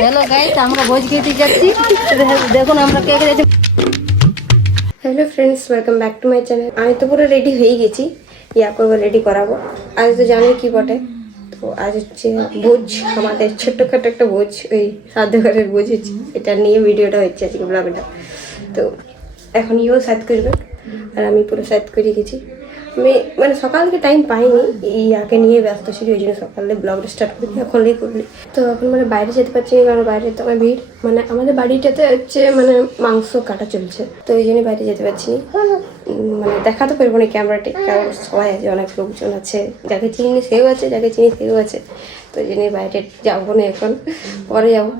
Hello guys, আমরা ভোজ খেতে যাচ্ছি। দেখুন আমরা কে কে যাচ্ছি। Hello friends, welcome back to my channel. আমি তো পুরো রেডি হয়ে গেছি, ইয়া করবো, রেডি করাবো। আজ তো জানোই কি বটে, তো আজ হচ্ছে ভোজ, আমাদের ছোট্টখাটো একটা ভোজ, ওই শ্রাদ্ধ ঘরের ভোজ হচ্ছে। এটা নিয়ে ভিডিওটা হচ্ছে আজকে, ব্লগটা। তো এখন ইও সাইড করবে, আর আমি পুরো সাইড করে গেছি। আমি মানে সকাল থেকে টাইম পাইনি, এই আগে নিয়ে ব্যস্ত ছিল, ওই জন্য সকালে ব্লগটা স্টার্ট করি, এখনই করলি। তো এখন মানে বাইরে যেতে পারছি না, কারণ বাইরে তো আমার ভিড়, মানে আমাদের বাড়িটাতে হচ্ছে মানে মাংস কাটা চলছে, তো ওই জন্য বাইরে যেতে পারছি না। মানে দেখাতে পারবো না ক্যামেরাটি, কারণ সবাই আছে, অনেক লোকজন আছে, যাকে চিনি সেও আছে, যাকে চিনি সেও আছে, তো ওই জন্য বাইরে যাবো না এখন, পরে যাবো।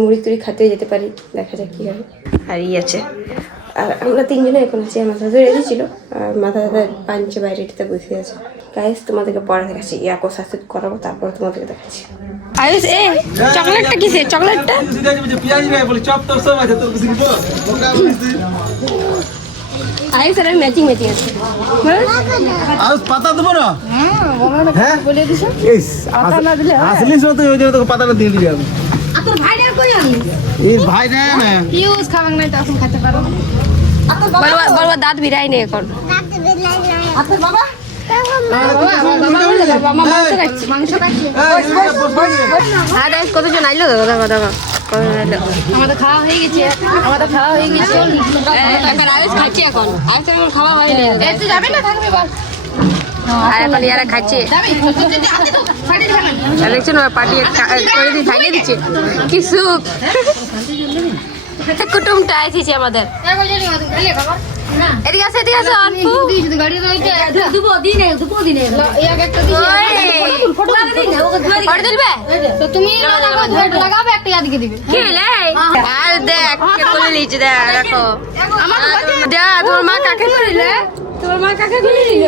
মুড়ি টুড়ি খাতেও যেতে পারি, দেখা যাক কী হয়। আর ই আছে, আর আমরা তিনজনে এখন আছি। আমার দাদা রেডি ছিল, আর মাথা দাদা পাঞ্চে বাইরেটিতে বসে আছে। গাইস, তোমাদেরকে পরে দেখাচ্ছি, ইয়াকো শাসিত করাবো, তারপর তোমাদেরকে দেখাচ্ছি। আয়ুষ, এ চকলেটটা কিসে? চকলেটটা আয়ুষ আর ম্যাচিং ম্যাচিং আছে। আয়ুষ পাতা দেবো না? হ্যাঁ বলে দিছ, পাতা না দিলে আসলিস মতো ওই যে তোকে পাতাটা দিয়ে দিবি। আমি তোর ভাই না কই আনলি? এই ভাই না না পিউস খাওয়াং নাই, তখন খেতে পারো। বলবা দাঁত বিরাই নেই এখন। আতর বাবা কতজন আইলো? আমাদের খাওয়া হয়ে গেছে, খাচ্ছি এখন। খাওয়া হয়নি, যাবে না থাকবে বল। আর এখন ইয়ারা খাচ্ছে, দেখছেন পার্টি করে দিয়ে খাইয়ে দিচ্ছে। কি সুখ, কুটুমটা এসেছে আমাদের। এদিকে আছে, এদিকে আছে। তুমি লাগাবে একটা, এদিকে দিবে। আর দেখ কে করে নিয়েছে, দেখ দেখো। তোমার মা কাকে করিলে? তোমার মা কাকে করে নিল?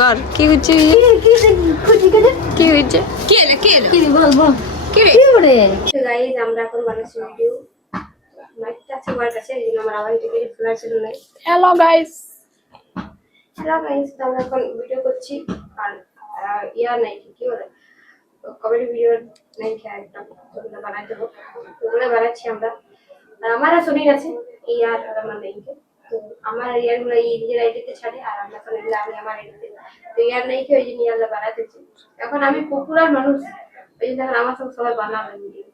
ঘর কি হচ্ছে? কি হচ্ছে? আমরা এখন বানাচ্ছি ভিডিও। মাইকটা আছে আমার কাছে, এই জন্য আমার আওয়াজ থেকে ফ্ল্যাশ ছিল না। হ্যালো গাইস, তো আমরা এখন ভিডিও করছি। আর ইয়া নাই, কি বলে, কমেডি ভিডিও নাই, একটা ওগুলো বানাই দেবো, ওগুলো বানাচ্ছি আমরা। আর আমার শরীর আছে ইয়ার, আর আমার নেই। তো আমার ইয়ারগুলো এই নিজের আইডিতে ছাড়ে, আর আমরা তো আমি আমার আইডিতে, তো ইয়ার নেই কি, ওই জন্য ইয়ারগুলো বানাতেছি। এখন আমি পপুলার মানুষ, ওই জন্য এখন আমার সঙ্গে সবাই বানাবে ভিডিও,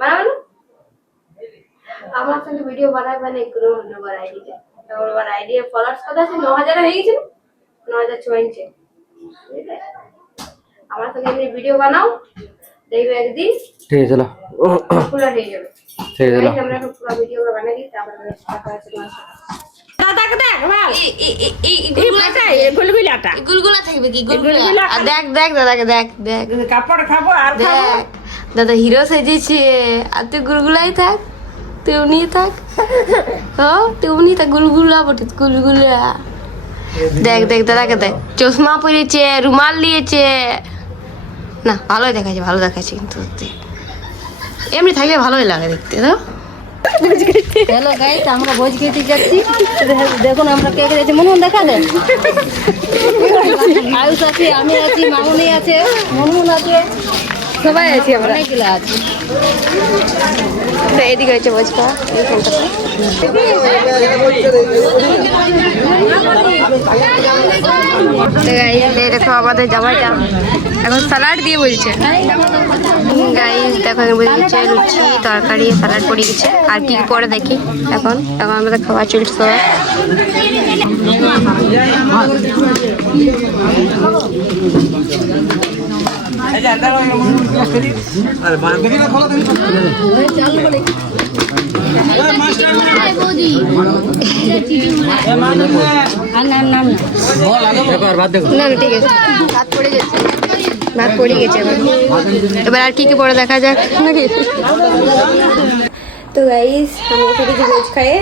বানাবে না? আমার সঙ্গে ভিডিও বানাবে গ্রো হলো আইডিতে। ওর আইডি ফলোয়ার্স কত আছে? 9000 হয়ে গেছে, 9000 ছুঁয়েছে। বুঝলে, আমার সঙ্গে এমনি ভিডিও বানাও, দেখবে একদিন ঠিক আছে, চলো পপুলার হয়ে যাবে। ঠিক আছে, আমরা এখন পুরো ভিডিও বানাই দিই, তারপরে দেখা হচ্ছে তোমার সাথে। দাদা হিরো সেজেছে, আর তুই গুলগুলাই থাক, তেমনি থাক, তেমনি থাক, গুলগুলা বটে, গুলগুলা। দেখ দেখ দাদাকে দেখ, চশমা পরেছে, রুমাল নিয়েছে। না, ভালোই দেখাচ্ছে, ভালো দেখাচ্ছে, কিন্তু এমনি থাকলে ভালোই লাগে দেখতে। তো হ্যালো গাইস, আমরা ভোজ খেতে যাচ্ছি। দেখুন আমরা কে কে যাচ্ছি। মনে দেখা দেয়, আয়ুষ আছে, আমি আছি, মামুনি আছে, মনমুন আছে, সবাই আছি আমরা, অনেকগুলো আছে। তো এদিকে হচ্ছে ভোজ খাওয়া, দেখো আমাদের জামাইটা এখন স্যালাড দিয়ে বলছে। গাইস দেখো, বলছে লুচি তরকারি স্যালাড পড়ে গেছে। আর কি পরে দেখি, এখন আমাদের খাওয়া চলছে সবাই। না ঠিক আছে, ভাত পড়ে গেছে, ভাত পড়ে গেছে। এবার আর কি পরে দেখা যাক নাকি। তো গাইস, আমি একটু কিছু ভোজ খাইয়ে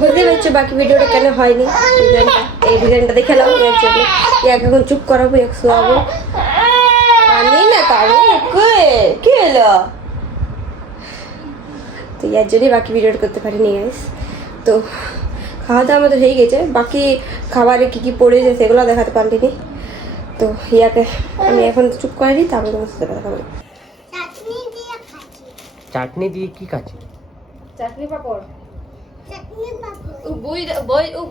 বুঝতেই পারছো বাকি ভিডিওটা কেন হয়নি। এই ডিজাইনটা দেখে নাও, এখন চুপ করাবো, এক শোয়াবো। না কারণ কি হলো, তো ইয়ার জন্যই বাকি ভিডিওটা করতে পারিনি গাইস। তো খাওয়া দাওয়া আমাদের হয়ে গেছে, বাকি খাবারে কী কী পড়েছে সেগুলো দেখাতে পারিনি। তো ইয়াকে আমি এখন চুপ করে দিই, তারপরে তোমার সাথে কথা বলি। চাটনি দিয়ে কি খাচ্ছি? চাটনি পাপড়, ও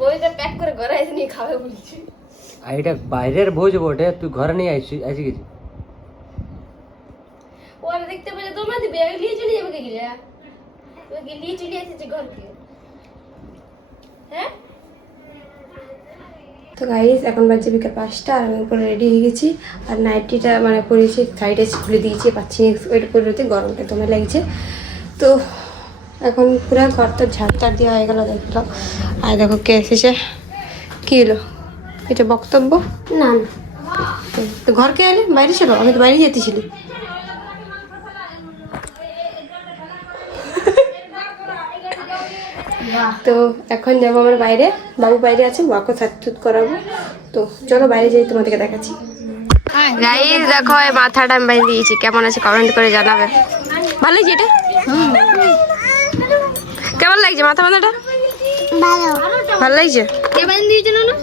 বইটা প্যাক করে ঘরে এসে নিয়ে খাবে বলছি। আর এটা বাইরের ভোজ বটে, তুই ঘরে নিয়ে আসি গেছি। ও আমি দেখতে পেলে তোমরা দিবে, আমি নিয়ে চলে যাবে গেলে, ওকে নিয়ে চলে আসছে ঘরকে। হ্যাঁ তো গাইস এখন বাজে বিকেল 5টা, আর আমি উপরে রেডি হয়ে গেছি। আর নাইটিটা মানে পরেছি, সাইডে খুলে দিয়েছি, পাচ্ছি ওইটা পরে রয়েছে, গরমটা তোমার লাগছে। তো এখন পুরো ঘরটা ঝাড়টার দেওয়া হয়ে গেল, দেখলাম। আর দেখো কে এসেছে, কি হলো এটা বক্তব্য? না না, তো ঘর কে এলে? বাইরে ছিল, আমি তো বাইরে যেতেছিলি। তো এখন যাবো আমার বাইরে, বাবু বাইরে আছে, ওয়াকে সাথ করাবো। তো চলো বাইরে যাই, তোমাদেরকে দেখাচ্ছি। গাইস দেখো এই মাথাটা আমি বাইরে দিয়েছি, কেমন আছে কমেন্ট করে জানাবে। ভালো লাগছে এটা? কেমন লাগছে মাথা বাঁধাটা? ভালো লাগছে? কে বাঁধি দিয়েছিল না?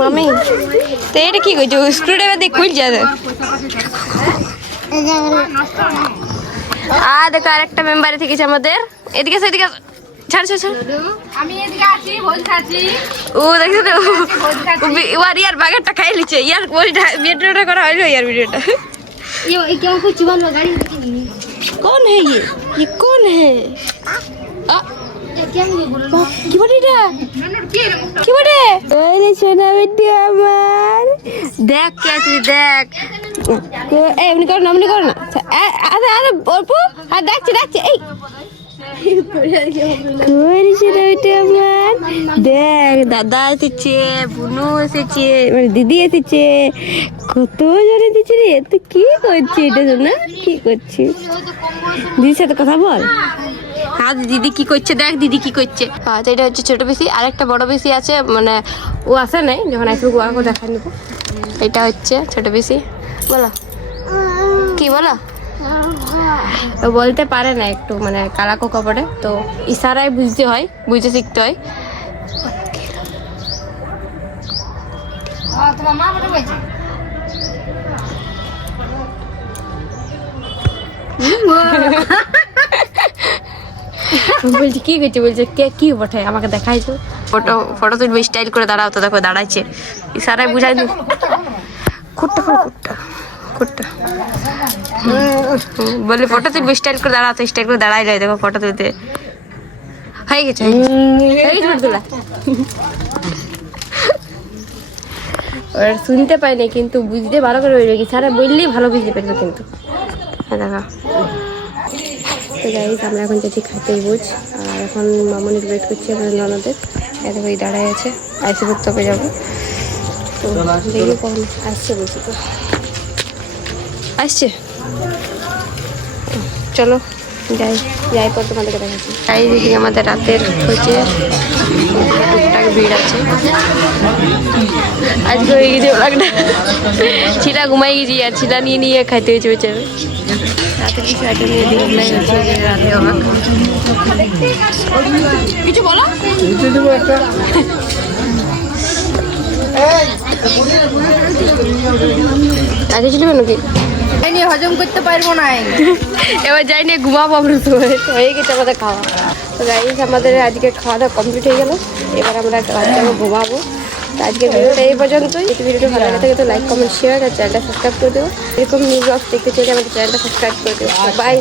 মামি। তো এটা কি করছো? স্ক্রুড্রাইভার দিয়ে খুলছে। আর দেখো আরেকটা মেম্বার থেকে আমাদের, এদিকে সেদিকে ছাড় ছাড় ছাড়। আমি এদিকে আছি, ভোজ খাচ্ছি। ও দেখছো তো, ওর ইয়ার বাগেরটা খাই লিছে, ইয়ার ওইটা ভিডিওটা করা হইলো, ইয়ার ভিডিওটা। ये क्या कुछ बनो गाड़ी नहीं। कौन है ये कौन है? ये क्या है बोलो? কি বলে এটা? কি বলে? ওরে সোনা বেটি আমার, দেখ কে তুই দেখ। এই এমনি কর না, এমনি কর না। আরে আরে অল্প, আর ডাকছে এই। ওরে সোনা বেটি আমার, দেখ দাদা এসেছে, বুনু এসেছে, মানে দিদি এসেছে, কত জনে দিচ্ছে রে। তুই কি করছিস এটা? না কি করছিস? দিদির সাথে কথা বল। হ্যাঁ দিদি কি করছে দেখ, দিদি কি করছে। আচ্ছা এটা হচ্ছে ছোট পিসি, আরেকটা বড় পিসি আছে, মানে ও আসে নাই, যখন আসবে ওকে দেখা নেবো। এটা হচ্ছে ছোট পিসি। বলো কি বলো? ও বলতে পারে না, একটু মানে কালাকো কাপড়ে, তো ইশারায় বুঝতে হয়, বুঝতে শিখতে হয়। তোমার মা বলে বলছে বলছি কি করছে, বলছে কে কি বটে আমাকে দেখাইছো। ফটো তুলবে, স্টাইল করে দাঁড়াও, তো দেখো দাঁড়াইছে, ইশারায় বুঝাই দিই। খুঁটটা করে খুঁটটা বলে ফটো তুলবে, স্টাইল করে দাঁড়াও, তো স্টাইল করে দাঁড়াই যায়, দেখো ফটো তুলতে হয়ে গেছে ফটো তোলা। ওরা শুনতে পাই না, কিন্তু বুঝতে ভালো করে পারবে, ইশারা বললেই ভালো বুঝতে পারবে। কিন্তু দেখো তো গাইস আমরা এখন যেটি খাইতে বুঝ, আর এখন মামনির ওয়েট করছি আমাদের ননদের। দেখো এই দাঁড়ায় আছে, আইসি তবে যাবো। তো দেখি কখন আসছে, বলছি তো আসছে। চলো যাই পর তোমাদেরকে দেখাচ্ছি। তাই দেখি আমাদের রাতের হচ্ছে টুকটাক ভিড় আছে। আজকে হয়ে গেছে ব্লগটা, ছিলা ঘুমাই গেছি, আর ছিলা নিয়ে খাইতে হয়েছে বেচারে। রাতে কিছু আইটেম নিয়ে দিন হচ্ছে যে রাতে হবে কিছু বলো আগে ছিল নাকি হজম করতে পারবো না। এবার যাই নিয়ে ঘুমাবো আমরা, তো হয়ে গেছে আমাদের খাওয়া। তো গাইস আমাদের আজকে খাওয়া দাওয়া কমপ্লিট হয়ে গেল, এবার আমরা যাবো ঘুমাবো। তো আজকে ভিডিওটা এই পর্যন্তই। যদি ভিডিওটা ভালো লাগে থাকে তো লাইক কমেন্ট শেয়ার, আর চ্যানেলটা সাবস্ক্রাইব করে দেবো। এরকম নিউ ব্লগ দেখতে চাইলে আমাদের চ্যানেলটা সাবস্ক্রাইব করে দেবো। বাই।